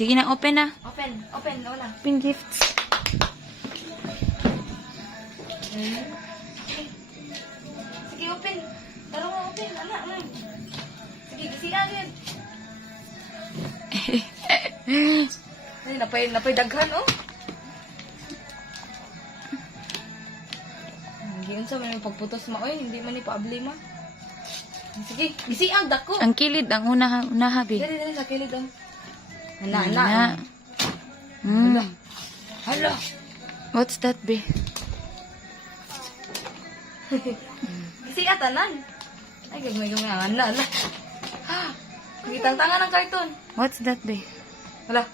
Sige na, open na. Open, open, wala. Open gifts. Sige, open. Taro mo, open. Anak, sige, gisiyan yun. Ay, napay daghan, oh. Hindi yun sa may pagputos mo, oy. Hindi man ipaabli ma. Sige, gisiyan, dako. Ang kilid, ang unaha, be. Dali, sa kilid, oh. Ana. Mm. Hala. What's that, be? Gisiyan, tanan. Ay, gagmay-gagmay. Ana. Gitang-tangan ng karton. What's that, be? Hala.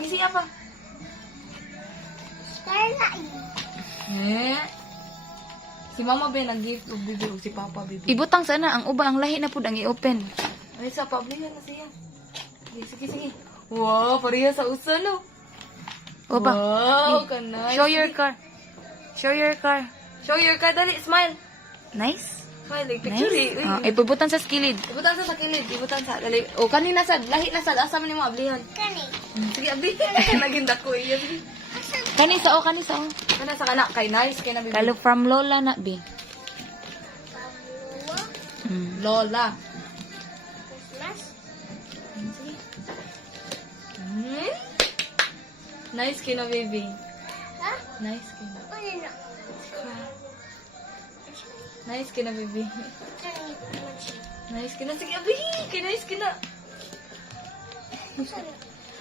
Gisiya pa. Si mama ba nag-gift o bibi o si papa bibi? Ibutang sana, ang uba, ang lahi na po, ang i-open. Ay, sa pablihan na siya. Sige. Wow, pariya sa usa, no? Oba. Wow, kanay. Show your car. Show your car. Show your card, dali. Smile. Nice. Smile, like picture Nice. eh. Ibubutan sa skilid. Ibutan sa kilid. Ibutan sa, dali. O, kanina sad. Lahi na sad. Asa man yung mga ablihan? Sige, ablihan. Naging dako iya. Kanisa, o. Kana sa kana. Kay nice. Kay nabibi. Kalo from Lola na, be. Mm. Lola. Nice kina, baby. Nice kina. Nice kina, baby. Nice kina. Sige, ablihi. Nice kina.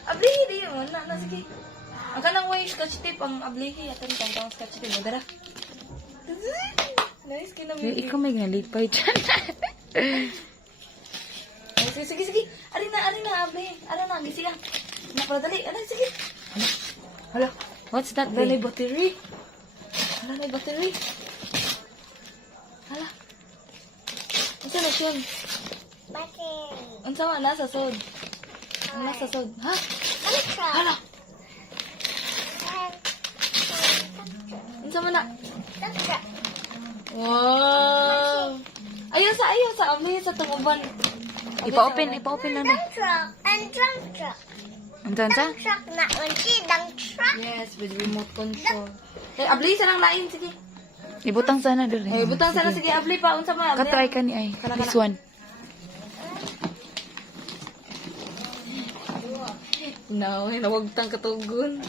Ablihi, di yun. Na, sige. Ang kanang way scotch tape, ang ablihi. At ang kantang scotch tape. Dara. Nice kina, baby. Ikaw may nalipay dyan. Sige. Ari na, ablihi. Ari na, gisi lang. Napadali. Ano, sige. Hala. What's that, Hala, be? battery. Hala. Unsa na siya? Unsa man nasa sod? Ang nasa sod. Ha? Hala. Unsa man na? Wow. Ayaw sa ablihi sa tumuban. Ipa-open lang na. Antan sa? Yes, with remote control. Eh, abli sa nang lain, sige. Ibutang sana doon. Eh, butang sana, sige, abli pa. Unsa man, abli. Katry ka ni ay. Kana. This one. No, nawagtang katugon.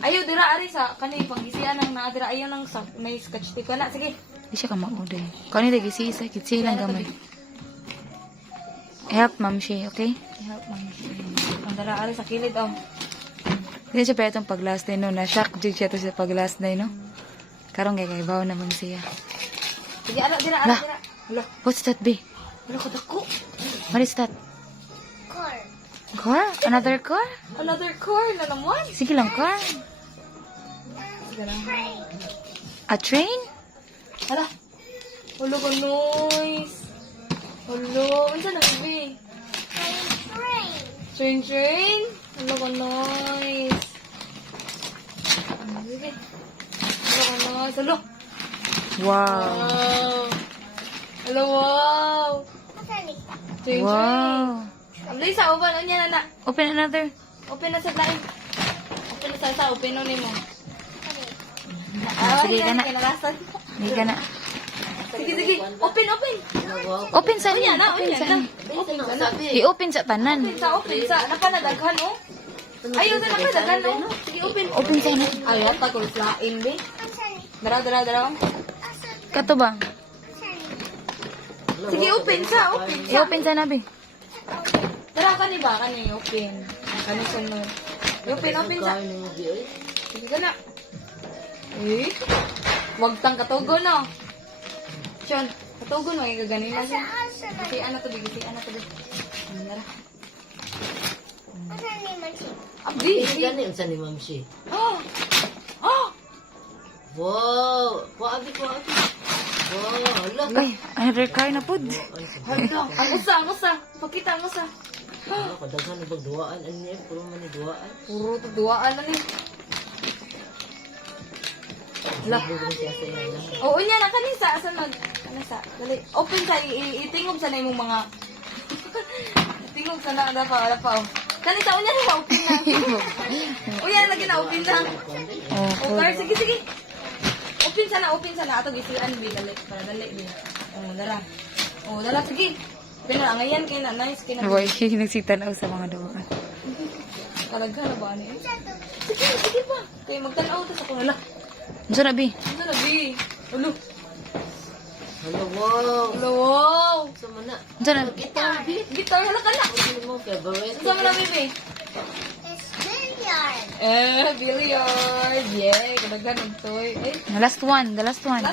Ayaw, dira, ari sa kanil, panggisian ng naadira. Ayaw ng may scotch tape. Kana, sige. Di siya ka mauday. Kani lagi si kitsi lang gamay. Help, ma'am siya, okay? Help, ma'am. Ang dira, ari sa kilid, oh. Hindi siya pa itong pag-last day, no? Na-shock jig siya to sa pag-last day, no? Karong kay bawa naman siya. Sige, ara, dira. Hala, What's that, be? hala, kadako. What is that? Car? Another car? Another car na naman. Sige lang, car. Sige lang. A train? Hala. Hulo ko noise. Hulo. Unsa na, baby? Train. Hulo ko noise. Sige. Hulo ko noise. Hulo. Wow. Hello, wow. Train. Wow. Abli sa uban. Anya na. Open another. Open na sa lain. Open na sa open no nimo. Sige ka na. Kinalasan. Hindi ka na. Sige. Open. Open sa Unya niya. na. Open sa. I-open sa tanan. Open sa. Nakanadaghan, oh. Ayaw sa nakadaghan, oh. Sige, open. Open sa niya. Ayaw, tagol flain, be. Dara. Kato ba? Sige, open sa. I-open sa nabi. Dara, kani ba? Kani, open. Kani sunod. Open sa. Sige ka na. Eh? Wag tang katugon, no? Sean, katugon, magigaganin na siya. Gisian na to, Dara. Abdi. Gani unsa ni Ma'am Shi? Oh! Wow, kuabi. Wow, hala. Ay, another car na pod. Hala, ang usa. Pakita ang usa. Ano kadaghan na bag duaan ani puro man ni duaan. Puro to duaan na ni. Hala. Bugin siya sa iya. Oo niya na kanisa. Asan nag? Kanas. sa. Dali. Open sa, itingog sa na imong mga... Tingog sa na, ada pa, oh. Kani taon niya na, open na. Uy, lagi na, open na. Oh, Okay, sige, sige. Open sana. Ato, gisian, bi, dali. Para dali, bi. Dala, sige. Pinangayan, kaya na, nice, kaya na. Boy, nagsitanaw sa mga duwaan. Talaga na ba, ano yun? Sige pa. Kaya magtanaw, tapos ako nala. Ano na, Bi? Ano na, bi? Ulo. Hello, wow. Ulo, wow. Sama na. Ano na? Gitar, bit. Gitar, hala ka na. Ano mo, favorite? Saan mo na, baby? Billiard. Yay, kadaghan ng toy. Eh, The last one. last one.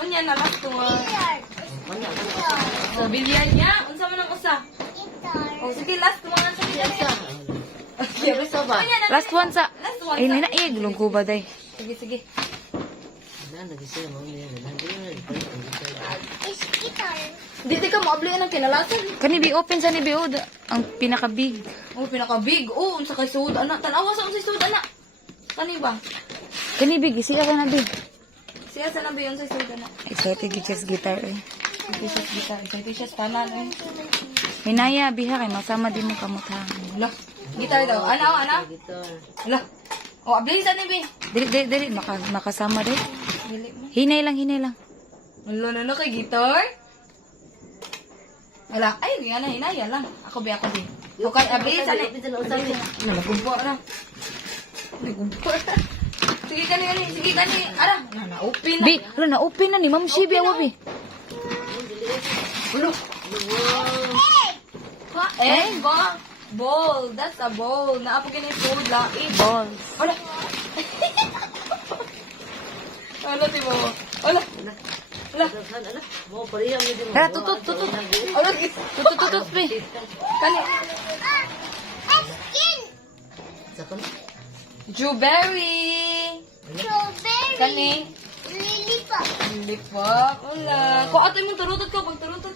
Unya na, last one. So, billiard niya. Unsa man ang usa? Oh, sige, last one. Sige, sige. Ano sa ba? Unya na, Last one sa... Last one. Ay, nina, gulong ko ba, day? Sige, sige. Nagising mo niya. Nandun na. Ipalit ang Di ka mo abli ng kinalasan. Kani, Bi, open sa ni Bi, oh, ang pinaka-big. Oh, pinaka-big. Oh, unsa kay sud ana. Tanawa sa unsay sud ana. Kani ba? Kani, Bi, gisiya ka na, Bi. Siya sa nabi unsay sud ana. Excited yung chess guitar, eh. T-shirt gitar, t-shirt tanan eh. Hinaya, Biha, kay masama din mo kamutang. Wala. Gitar daw. Ana. gitar. Wala. Oh, abli sa ni bi. Dili, makasama, day. Dili mo. Hinay lang. Wala na kay gitar. Wala. Ay, yan na, hinaya lang. Ako bi. Okay, abli sa ni. Nagumpo na. Sige kani. Ara, na-open na. Bi, hala, na-open na ni Ma'am Shibi, awa, Bi. Ulo. Ha? Eh, ba? Ball. That's a ball. Naapo kini food lain. Balls. Wala. Wala, di mo. Wala. Mo pareha mo din. Tara, tutut. Wala. Tutut, Bi. Kani. Sa kon. Jewberry. Kani. Lilipak. Wala. Kung ato yung turutot ko, pag turutot